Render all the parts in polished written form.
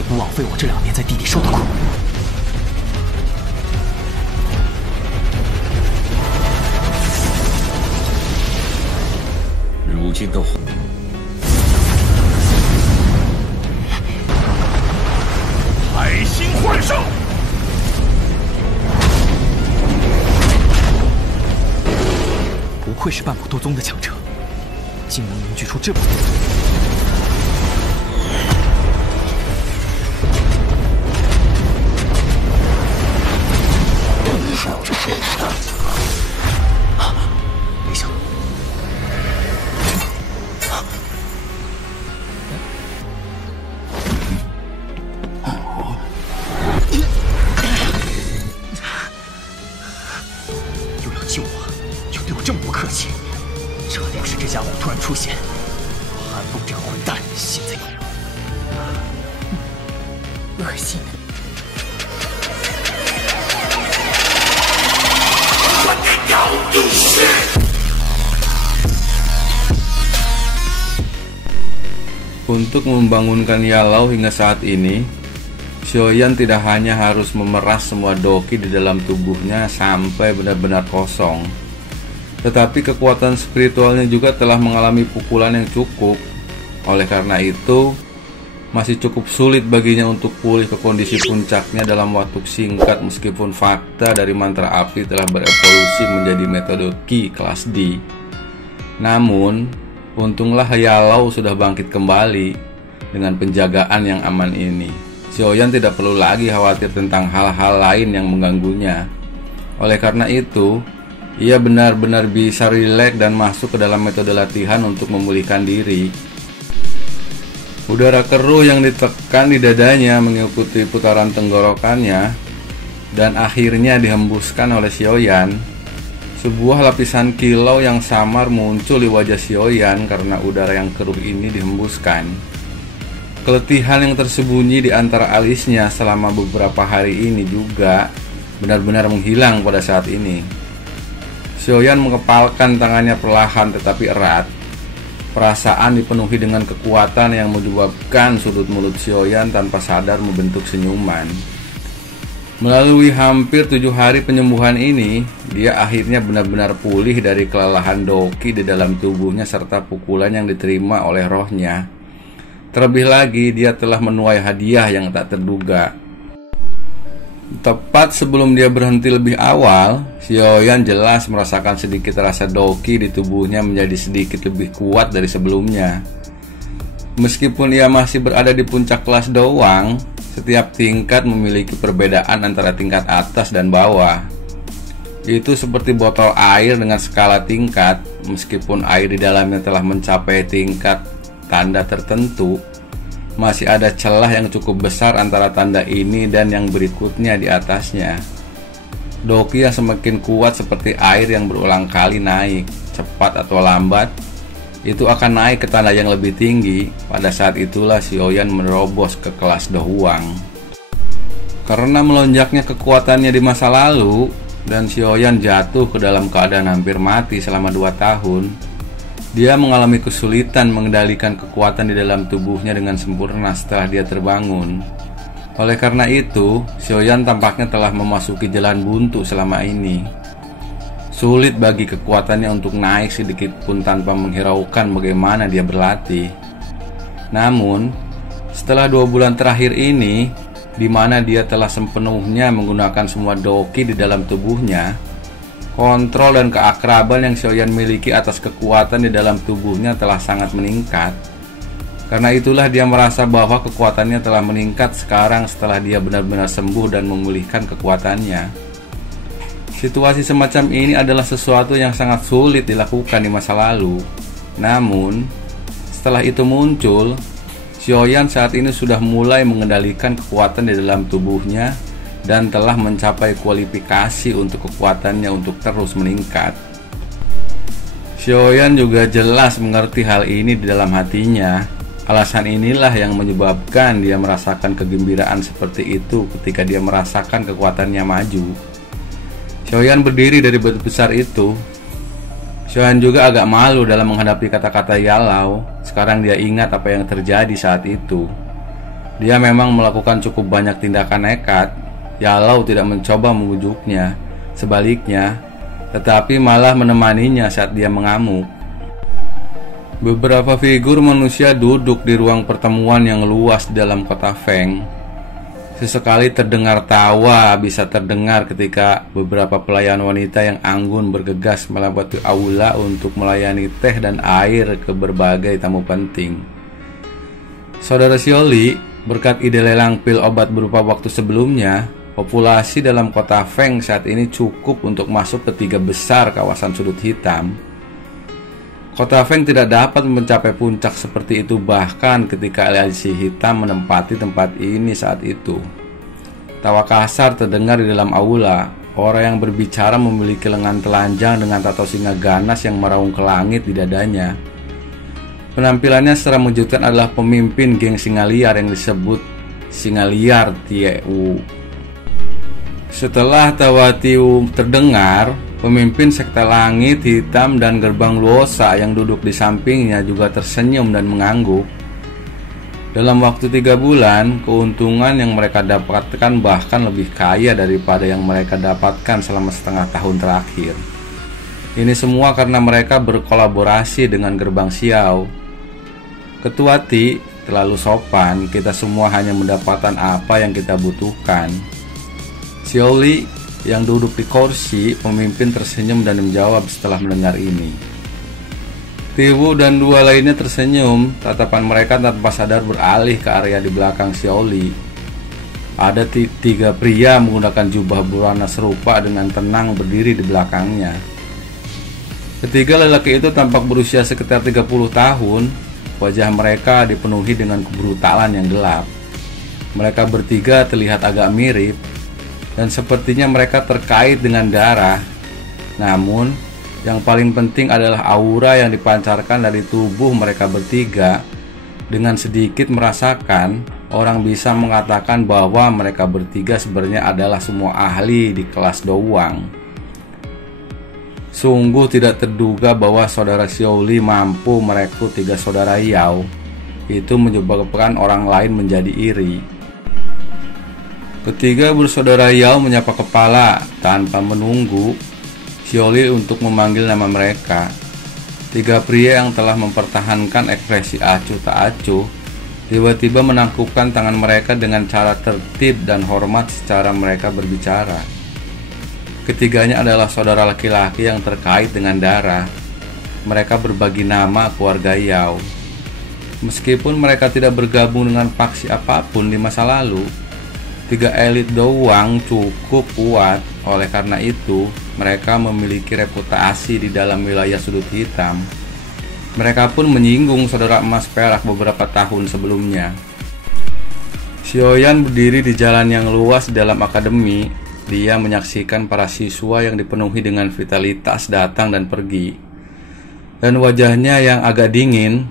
也不枉费我这2年在地底受的苦。如今的海星幻兽，不愧是半普渡宗的强者，竟能凝聚出这么多。没想到。又要救我，就对我这么不客气，这要是这家伙突然出现，韩风这个混蛋现在恶心。Untuk membangunkan Yalao hingga saat ini, Xiaoyan tidak hanya harus memeras semua doki di dalam tubuhnya sampai benar-benar kosong, tetapi kekuatan spiritualnya juga telah mengalami pukulan yang cukup. Oleh karena itu, masih cukup sulit baginya untuk pulih ke kondisi puncaknya dalam waktu singkat meskipun fakta dari mantra api telah berevolusi menjadi metode Ki kelas D. Namun, untunglah Yalao sudah bangkit kembali dengan penjagaan yang aman ini. Xiaoyan tidak perlu lagi khawatir tentang hal-hal lain yang mengganggunya. Oleh karena itu, ia benar-benar bisa rileks dan masuk ke dalam metode latihan untuk memulihkan diri. Udara keruh yang ditekan di dadanya mengikuti putaran tenggorokannya dan akhirnya dihembuskan oleh Xiaoyan. Sebuah lapisan kilau yang samar muncul di wajah Xiaoyan karena udara yang keruh ini dihembuskan. Keletihan yang tersembunyi di antara alisnya selama beberapa hari ini juga benar-benar menghilang pada saat ini. Xiaoyan mengepalkan tangannya perlahan tetapi erat. Perasaan dipenuhi dengan kekuatan yang menyebabkan sudut mulut Xiaoyan tanpa sadar membentuk senyuman. Melalui hampir 7 hari penyembuhan ini, dia akhirnya benar-benar pulih dari kelelahan doki di dalam tubuhnya serta pukulan yang diterima oleh rohnya. Terlebih lagi, dia telah menuai hadiah yang tak terduga. Tepat sebelum dia berhenti lebih awal, Xiaoyan jelas merasakan sedikit rasa doki di tubuhnya menjadi sedikit lebih kuat dari sebelumnya. Meskipun ia masih berada di puncak kelas doang, setiap tingkat memiliki perbedaan antara tingkat atas dan bawah. Itu seperti botol air dengan skala tingkat, meskipun air di dalamnya telah mencapai tingkat tanda tertentu, masih ada celah yang cukup besar antara tanda ini dan yang berikutnya di atasnya. Doki yang semakin kuat seperti air yang berulang kali naik, cepat atau lambat, itu akan naik ke tanda yang lebih tinggi. Pada saat itulah Xiaoyan menerobos ke kelas Dohuang. Karena melonjaknya kekuatannya di masa lalu, dan Xiaoyan jatuh ke dalam keadaan hampir mati selama 2 tahun, dia mengalami kesulitan mengendalikan kekuatan di dalam tubuhnya dengan sempurna setelah dia terbangun. Oleh karena itu, Xiaoyan tampaknya telah memasuki jalan buntu selama ini. Sulit bagi kekuatannya untuk naik sedikit pun tanpa menghiraukan bagaimana dia berlatih. Namun, setelah 2 bulan terakhir ini, di mana dia telah sepenuhnya menggunakan semua doki di dalam tubuhnya, kontrol dan keakraban yang Xiaoyan miliki atas kekuatan di dalam tubuhnya telah sangat meningkat. Karena itulah dia merasa bahwa kekuatannya telah meningkat sekarang setelah dia benar-benar sembuh dan memulihkan kekuatannya. Situasi semacam ini adalah sesuatu yang sangat sulit dilakukan di masa lalu. Namun, setelah itu muncul, Xiaoyan saat ini sudah mulai mengendalikan kekuatan di dalam tubuhnya dan telah mencapai kualifikasi untuk kekuatannya untuk terus meningkat. Xiaoyan juga jelas mengerti hal ini di dalam hatinya. Alasan inilah yang menyebabkan dia merasakan kegembiraan seperti itu ketika dia merasakan kekuatannya maju. Xiaoyan berdiri dari batu besar itu. Xiaoyan juga agak malu dalam menghadapi kata-kata Yalao. Sekarang dia ingat apa yang terjadi saat itu. Dia memang melakukan cukup banyak tindakan nekat, Yalao tidak mencoba membujuknya, sebaliknya, tetapi malah menemaninya saat dia mengamuk. Beberapa figur manusia duduk di ruang pertemuan yang luas di dalam kota Feng. Sesekali terdengar tawa bisa terdengar ketika beberapa pelayan wanita yang anggun bergegas melewati aula untuk melayani teh dan air ke berbagai tamu penting. Saudara Xiaoli, berkat ide lelang pil obat berupa waktu sebelumnya, populasi dalam kota Feng saat ini cukup untuk masuk ke 3 besar kawasan sudut hitam. Kota Feng tidak dapat mencapai puncak seperti itu bahkan ketika aliansi hitam menempati tempat ini saat itu. Tawa kasar terdengar di dalam aula. Orang yang berbicara memiliki lengan telanjang dengan tato singa ganas yang meraung ke langit di dadanya. Penampilannya secara mengejutkan adalah pemimpin geng singa liar yang disebut Singa Liar Tiu. Setelah tawa Tiu terdengar, pemimpin sekte langit hitam dan gerbang Luosa yang duduk di sampingnya juga tersenyum dan mengangguk. Dalam waktu 3 bulan, keuntungan yang mereka dapatkan bahkan lebih kaya daripada yang mereka dapatkan selama setengah tahun terakhir. Ini semua karena mereka berkolaborasi dengan gerbang Xiao. Ketua Ti, terlalu sopan, kita semua hanya mendapatkan apa yang kita butuhkan. Xiaoli yang duduk di kursi pemimpin tersenyum dan menjawab setelah mendengar ini. Tiwu dan 2 lainnya tersenyum, tatapan mereka tanpa sadar beralih ke area di belakang Xiaoli. Ada 3 pria menggunakan jubah berwarna serupa dengan tenang berdiri di belakangnya. Ketiga lelaki itu tampak berusia sekitar 30 tahun, wajah mereka dipenuhi dengan kebrutalan yang gelap. Mereka bertiga terlihat agak mirip, dan sepertinya mereka terkait dengan darah. Namun, yang paling penting adalah aura yang dipancarkan dari tubuh mereka bertiga. Dengan sedikit merasakan, orang bisa mengatakan bahwa mereka bertiga sebenarnya adalah semua ahli di kelas Douang. Sungguh tidak terduga bahwa saudara Xiaoli mampu merekrut 3 saudara Yao. Itu menyebabkan orang lain menjadi iri. Ketiga bersaudara Yao menyapa kepala tanpa menunggu Xiaoli untuk memanggil nama mereka. 3 pria yang telah mempertahankan ekspresi acuh tak acuh tiba-tiba menangkupkan tangan mereka dengan cara tertib dan hormat secara mereka berbicara. Ketiganya adalah saudara laki-laki yang terkait dengan darah. Mereka berbagi nama keluarga Yao. Meskipun mereka tidak bergabung dengan faksi apapun di masa lalu, 3 elit Douang cukup kuat. Oleh karena itu, mereka memiliki reputasi di dalam wilayah sudut hitam. Mereka pun menyinggung saudara emas perak beberapa tahun sebelumnya. Xiaoyan berdiri di jalan yang luas di dalam akademi. Dia menyaksikan para siswa yang dipenuhi dengan vitalitas datang dan pergi. Dan wajahnya yang agak dingin,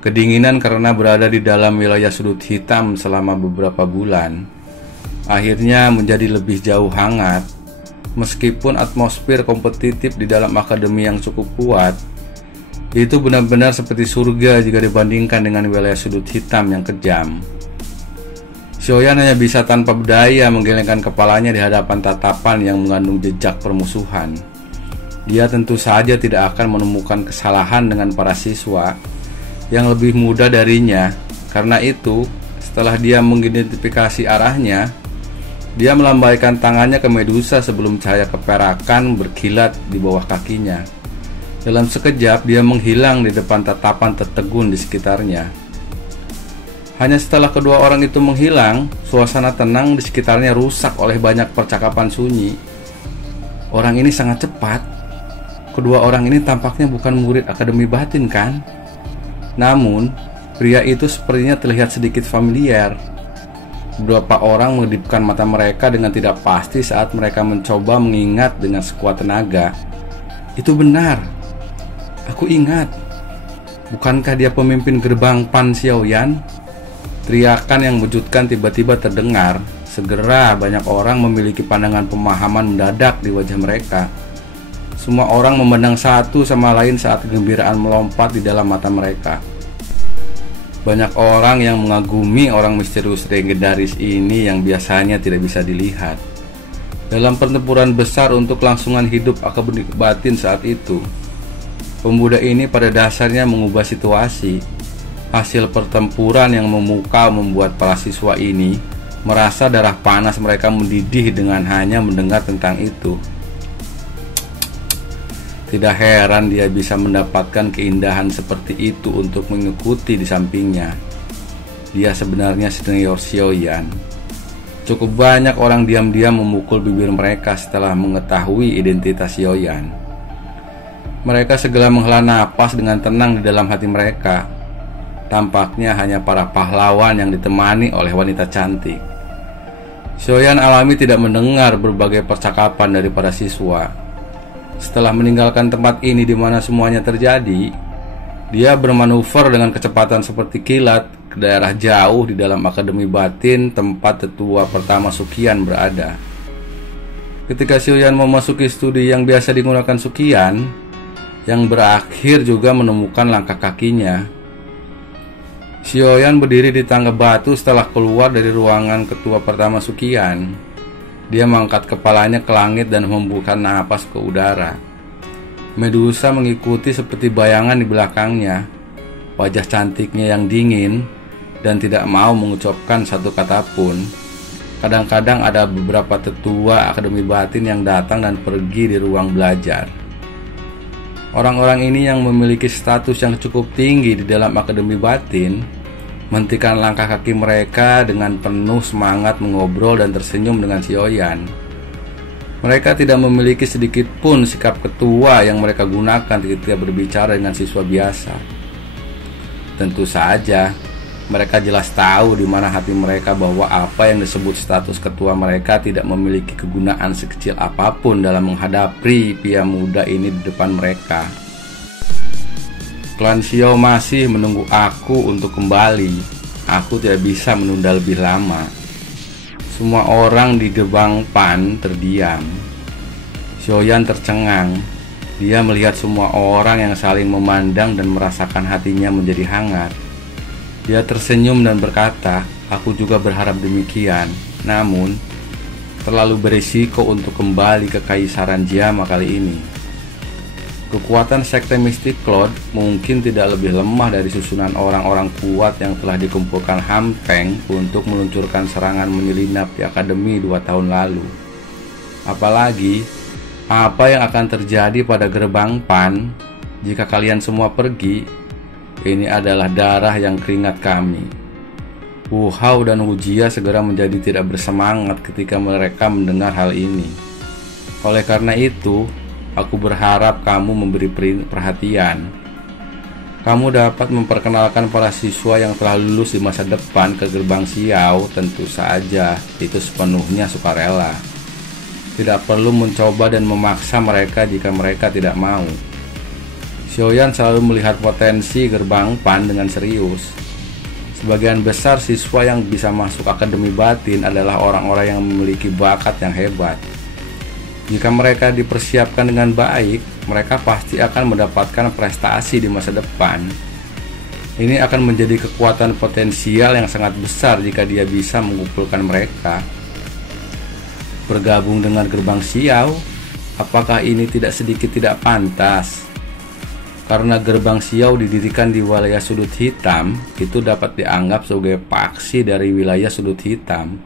kedinginan karena berada di dalam wilayah sudut hitam selama beberapa bulan, akhirnya menjadi lebih jauh hangat. Meskipun atmosfer kompetitif di dalam akademi yang cukup kuat, itu benar-benar seperti surga jika dibandingkan dengan wilayah sudut hitam yang kejam. Xiaoyan hanya bisa tanpa berdaya menggelengkan kepalanya di hadapan tatapan yang mengandung jejak permusuhan. Dia tentu saja tidak akan menemukan kesalahan dengan para siswa yang lebih muda darinya. Karena itu, setelah dia mengidentifikasi arahnya, dia melambaikan tangannya ke Medusa sebelum cahaya keperakan berkilat di bawah kakinya. Dalam sekejap, dia menghilang di depan tatapan tertegun di sekitarnya. Hanya setelah kedua orang itu menghilang, suasana tenang di sekitarnya rusak oleh banyak percakapan sunyi. Orang ini sangat cepat. Kedua orang ini tampaknya bukan murid Akademi Batin, kan? Namun, pria itu sepertinya terlihat sedikit familiar. Beberapa orang mengedipkan mata mereka dengan tidak pasti saat mereka mencoba mengingat dengan sekuat tenaga. Itu benar. Aku ingat. Bukankah dia pemimpin gerbang Pan Xiaoyan? Teriakan yang mengejutkan tiba-tiba terdengar. Segera banyak orang memiliki pandangan pemahaman mendadak di wajah mereka. Semua orang memandang satu sama lain saat kegembiraan melompat di dalam mata mereka. Banyak orang yang mengagumi orang misterius legendaris ini yang biasanya tidak bisa dilihat. Dalam pertempuran besar untuk kelangsungan hidup akademi batin saat itu, pemuda ini pada dasarnya mengubah situasi. Hasil pertempuran yang memukau membuat para siswa ini merasa darah panas mereka mendidih dengan hanya mendengar tentang itu. Tidak heran dia bisa mendapatkan keindahan seperti itu untuk mengikuti di sampingnya. Dia sebenarnya senior Xiaoyan. Cukup banyak orang diam-diam memukul bibir mereka setelah mengetahui identitas Xiaoyan. Mereka segera menghela napas dengan tenang di dalam hati mereka. Tampaknya hanya para pahlawan yang ditemani oleh wanita cantik. Xiaoyan alami tidak mendengar berbagai percakapan dari para siswa. Setelah meninggalkan tempat ini di mana semuanya terjadi, dia bermanuver dengan kecepatan seperti kilat ke daerah jauh di dalam akademi batin tempat tetua pertama Suqian berada. Ketika Xiaoyan memasuki studi yang biasa digunakan Suqian, yang berakhir juga menemukan langkah kakinya. Xiaoyan berdiri di tangga batu setelah keluar dari ruangan ketua pertama Suqian. Dia mengangkat kepalanya ke langit dan membuka napas ke udara. Medusa mengikuti seperti bayangan di belakangnya. Wajah cantiknya yang dingin dan tidak mau mengucapkan satu kata pun. Kadang-kadang ada beberapa tetua akademi batin yang datang dan pergi di ruang belajar. Orang-orang ini yang memiliki status yang cukup tinggi di dalam akademi batin menghentikan langkah kaki mereka dengan penuh semangat mengobrol dan tersenyum dengan Xiaoyan. Mereka tidak memiliki sedikit pun sikap ketua yang mereka gunakan ketika berbicara dengan siswa biasa. Tentu saja, mereka jelas tahu di mana hati mereka bahwa apa yang disebut status ketua mereka tidak memiliki kegunaan sekecil apapun dalam menghadapi pria muda ini di depan mereka. Klan Xiao masih menunggu aku untuk kembali. Aku tidak bisa menunda lebih lama. Semua orang di gerbang Pan terdiam. Xiaoyan tercengang. Dia melihat semua orang yang saling memandang dan merasakan hatinya menjadi hangat. Dia tersenyum dan berkata, "Aku juga berharap demikian. Namun, terlalu berisiko untuk kembali ke Kaisaran Jiama kali ini." Kekuatan sekte mistik Cloud mungkin tidak lebih lemah dari susunan orang-orang kuat yang telah dikumpulkan Han Peng untuk meluncurkan serangan menyelinap di akademi 2 tahun lalu. Apalagi, apa yang akan terjadi pada gerbang Pan jika kalian semua pergi? Ini adalah darah yang keringat kami. Wu Hao dan Wu Jia segera menjadi tidak bersemangat ketika mereka mendengar hal ini. Oleh karena itu, aku berharap kamu memberi perhatian. Kamu dapat memperkenalkan para siswa yang telah lulus di masa depan ke gerbang Xiao. Tentu saja itu sepenuhnya sukarela. Tidak perlu mencoba dan memaksa mereka jika mereka tidak mau. Xiaoyan selalu melihat potensi gerbang Pan dengan serius. Sebagian besar siswa yang bisa masuk akademi batin adalah orang-orang yang memiliki bakat yang hebat. Jika mereka dipersiapkan dengan baik, mereka pasti akan mendapatkan prestasi di masa depan. Ini akan menjadi kekuatan potensial yang sangat besar jika dia bisa mengumpulkan mereka. Bergabung dengan gerbang Xiao, apakah ini tidak sedikit tidak pantas? Karena gerbang Xiao didirikan di wilayah sudut hitam, itu dapat dianggap sebagai paksi dari wilayah sudut hitam.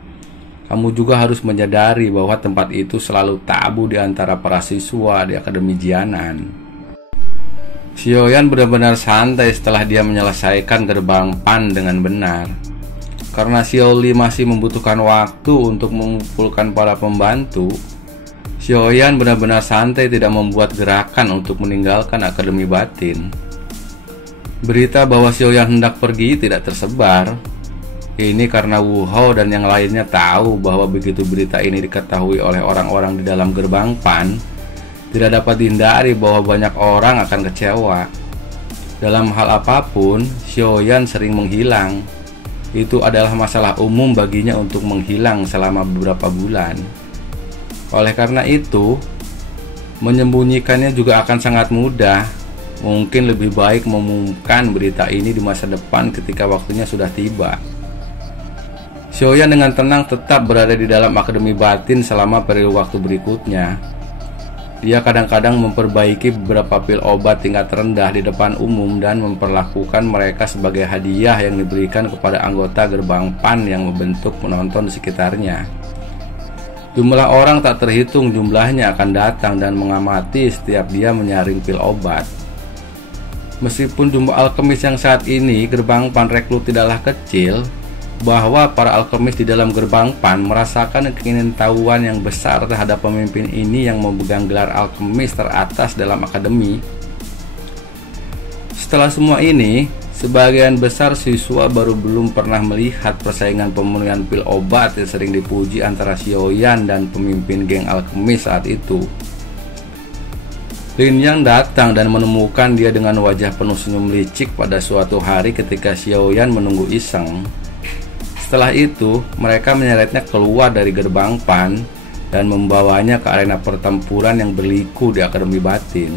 Kamu juga harus menyadari bahwa tempat itu selalu tabu di antara para siswa di Akademi Jianan. Xiaoyan benar-benar santai setelah dia menyelesaikan gerbang Pan dengan benar. Karena Xiao Li masih membutuhkan waktu untuk mengumpulkan para pembantu, Xiaoyan benar-benar santai tidak membuat gerakan untuk meninggalkan Akademi Batin. Berita bahwa Xiaoyan hendak pergi tidak tersebar. Ini karena Wu Hao dan yang lainnya tahu bahwa begitu berita ini diketahui oleh orang-orang di dalam gerbang Pan, tidak dapat dihindari bahwa banyak orang akan kecewa. Dalam hal apapun, Xiaoyan sering menghilang. Itu adalah masalah umum baginya untuk menghilang selama beberapa bulan. Oleh karena itu, menyembunyikannya juga akan sangat mudah. Mungkin lebih baik mengumumkan berita ini di masa depan ketika waktunya sudah tiba. Xiaoyan dengan tenang tetap berada di dalam akademi batin selama periode waktu berikutnya. Dia kadang-kadang memperbaiki beberapa pil obat tingkat rendah di depan umum dan memperlakukan mereka sebagai hadiah yang diberikan kepada anggota gerbang PAN yang membentuk penonton di sekitarnya. Jumlah orang tak terhitung jumlahnya akan datang dan mengamati setiap dia menyaring pil obat. Meskipun jumlah alkemis yang saat ini gerbang PAN rekrut tidaklah kecil, bahwa para alkemis di dalam gerbang PAN merasakan keingintahuan yang besar terhadap pemimpin ini yang memegang gelar alkemis teratas dalam akademi. Setelah semua ini, sebagian besar siswa baru belum pernah melihat persaingan pemenuhan pil obat yang sering dipuji antara Xiaoyan dan pemimpin geng alkemis saat itu. Lin Yang datang dan menemukan dia dengan wajah penuh senyum licik pada suatu hari ketika Xiaoyan menunggu iseng. Setelah itu, mereka menyeretnya keluar dari gerbang PAN dan membawanya ke arena pertempuran yang berliku di Akademi Batin.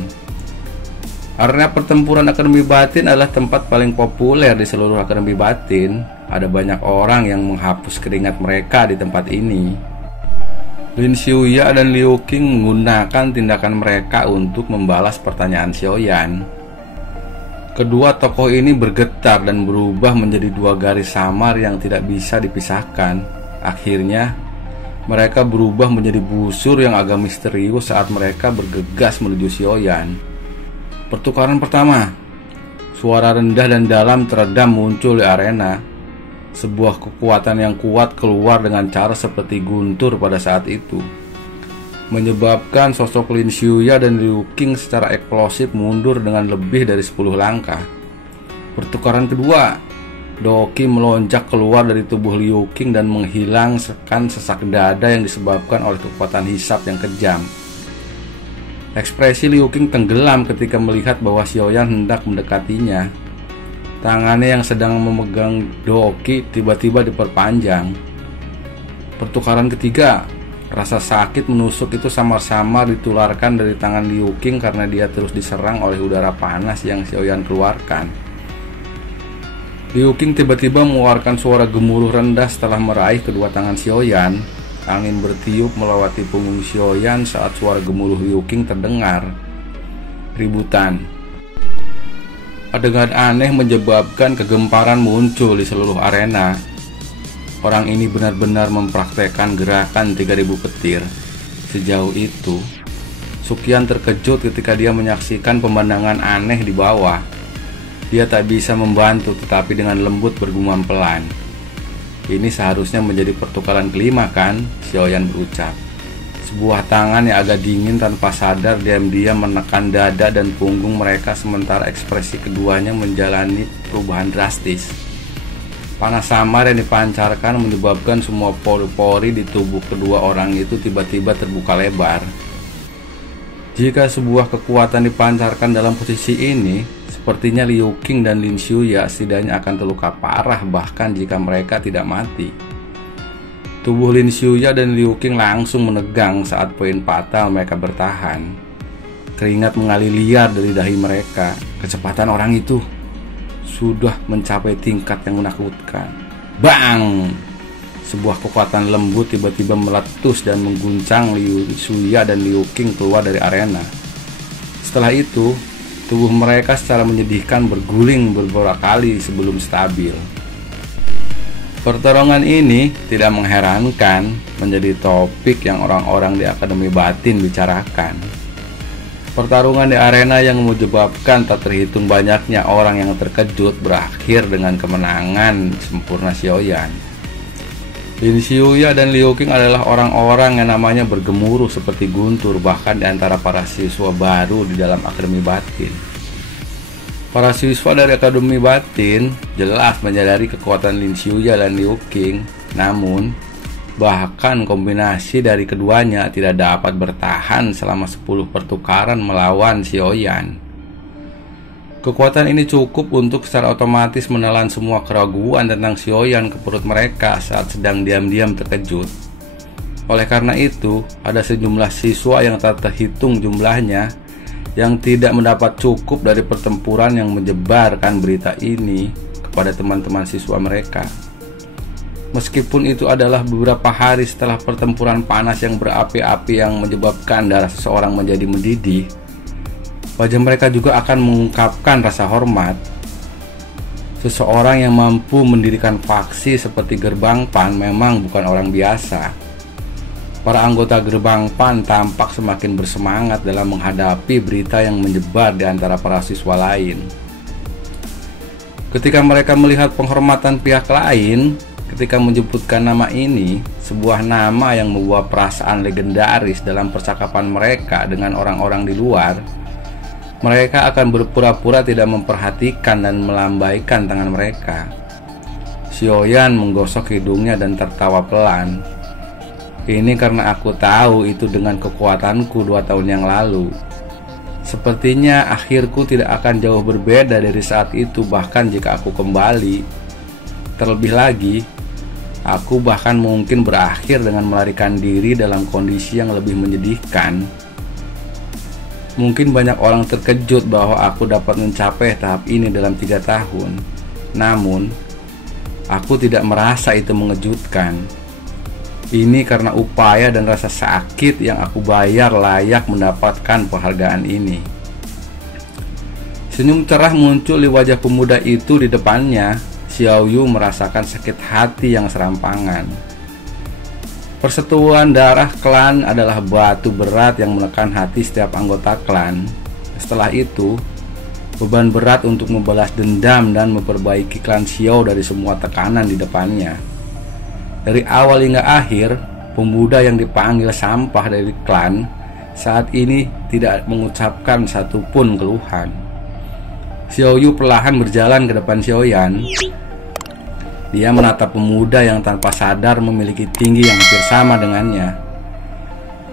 Arena pertempuran Akademi Batin adalah tempat paling populer di seluruh Akademi Batin. Ada banyak orang yang menghapus keringat mereka di tempat ini. Lin Xiuya dan Liu Qing menggunakan tindakan mereka untuk membalas pertanyaan Xiaoyan. Kedua tokoh ini bergetar dan berubah menjadi dua garis samar yang tidak bisa dipisahkan. Akhirnya, mereka berubah menjadi busur yang agak misterius saat mereka bergegas menuju Xiaoyan. Pertukaran pertama, suara rendah dan dalam teredam muncul di arena. Sebuah kekuatan yang kuat keluar dengan cara seperti guntur pada saat itu, menyebabkan sosok Lin Xiuya dan Liu Qing secara eksplosif mundur dengan lebih dari 10 langkah. Pertukaran kedua, Doki melonjak keluar dari tubuh Liu Qing dan menghilangkan sesak dada yang disebabkan oleh kekuatan hisap yang kejam. Ekspresi Liu Qing tenggelam ketika melihat bahwa Xiaoyan hendak mendekatinya. Tangannya yang sedang memegang Doki tiba-tiba diperpanjang. Pertukaran ketiga, rasa sakit menusuk itu samar-samar ditularkan dari tangan Liu Qing karena dia terus diserang oleh udara panas yang Xiaoyan keluarkan. Liu Qing tiba-tiba mengeluarkan suara gemuruh rendah setelah meraih kedua tangan Xiaoyan. Angin bertiup melewati punggung Xiaoyan saat suara gemuruh Liu Qing terdengar. Ributan. Adegan aneh menyebabkan kegemparan muncul di seluruh arena. Orang ini benar-benar mempraktekkan gerakan 3000 petir. Sejauh itu, Sukian terkejut ketika dia menyaksikan pemandangan aneh di bawah. Dia tak bisa membantu tetapi dengan lembut bergumam pelan. Ini seharusnya menjadi pertukaran kelima kan? Xiaoyan berucap. Sebuah tangan yang agak dingin tanpa sadar diam-diam menekan dada dan punggung mereka sementara ekspresi keduanya menjalani perubahan drastis. Panas samar yang dipancarkan menyebabkan semua pori-pori di tubuh kedua orang itu tiba-tiba terbuka lebar. Jika sebuah kekuatan dipancarkan dalam posisi ini, sepertinya Liu Qing dan Lin Xiuya setidaknya akan terluka parah bahkan jika mereka tidak mati. Tubuh Lin Xiuya dan Liu Qing langsung menegang saat poin fatal mereka bertahan. Keringat mengalir liar dari dahi mereka. Kecepatan orang itu sudah mencapai tingkat yang menakutkan. Bang! Sebuah kekuatan lembut tiba-tiba meletus dan mengguncang Liu Xiuya dan Liu Qing keluar dari arena. Setelah itu, tubuh mereka secara menyedihkan berguling beberapa kali sebelum stabil. Pertarungan ini tidak mengherankan menjadi topik yang orang-orang di Akademi Batin bicarakan. Pertarungan di arena yang menyebabkan tak terhitung banyaknya orang yang terkejut berakhir dengan kemenangan sempurna Xiaoyan. Lin Xiuya dan Liu Qing adalah orang-orang yang namanya bergemuruh seperti guntur bahkan di antara para siswa baru di dalam Akademi Batin. Para siswa dari Akademi Batin jelas menyadari kekuatan Lin Xiuya dan Liu Qing, namun bahkan kombinasi dari keduanya tidak dapat bertahan selama 10 pertukaran melawan Xiaoyan. Kekuatan ini cukup untuk secara otomatis menelan semua keraguan tentang Xiaoyan ke perut mereka saat sedang diam-diam terkejut. Oleh karena itu, ada sejumlah siswa yang tak terhitung jumlahnya yang tidak mendapat cukup dari pertempuran yang menyebarkan berita ini kepada teman-teman siswa mereka. Meskipun itu adalah beberapa hari setelah pertempuran panas yang berapi-api yang menyebabkan darah seseorang menjadi mendidih, wajah mereka juga akan mengungkapkan rasa hormat. Seseorang yang mampu mendirikan faksi seperti Gerbang PAN memang bukan orang biasa. Para anggota Gerbang PAN tampak semakin bersemangat dalam menghadapi berita yang menyebar di antara para siswa lain. Ketika mereka melihat penghormatan pihak lain, ketika menyebutkan nama ini, sebuah nama yang membawa perasaan legendaris dalam percakapan mereka dengan orang-orang di luar, mereka akan berpura-pura tidak memperhatikan dan melambaikan tangan mereka. Xiaoyan menggosok hidungnya dan tertawa pelan. Ini karena aku tahu itu dengan kekuatanku 2 tahun yang lalu. Sepertinya akhirku tidak akan jauh berbeda dari saat itu, bahkan jika aku kembali. Terlebih lagi, aku bahkan mungkin berakhir dengan melarikan diri dalam kondisi yang lebih menyedihkan. Mungkin banyak orang terkejut bahwa aku dapat mencapai tahap ini dalam 3 tahun. Namun, aku tidak merasa itu mengejutkan. Ini karena upaya dan rasa sakit yang aku bayar layak mendapatkan penghargaan ini. Senyum cerah muncul di wajah pemuda itu di depannya. Xiaoyu merasakan sakit hati yang serampangan. Persatuan darah klan adalah batu berat yang menekan hati setiap anggota klan. Setelah itu, beban berat untuk membalas dendam dan memperbaiki klan Xiao dari semua tekanan di depannya. Dari awal hingga akhir, pemuda yang dipanggil sampah dari klan saat ini tidak mengucapkan satupun keluhan. Xiaoyu perlahan berjalan ke depan Xiaoyan. Dia menatap pemuda yang tanpa sadar memiliki tinggi yang hampir sama dengannya.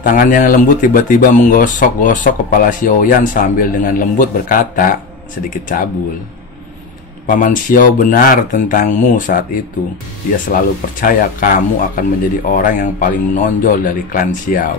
Tangan yang lembut tiba-tiba menggosok-gosok kepala Xiaoyan sambil dengan lembut berkata, sedikit cabul. Paman Xiao benar tentangmu saat itu. Dia selalu percaya kamu akan menjadi orang yang paling menonjol dari klan Xiao.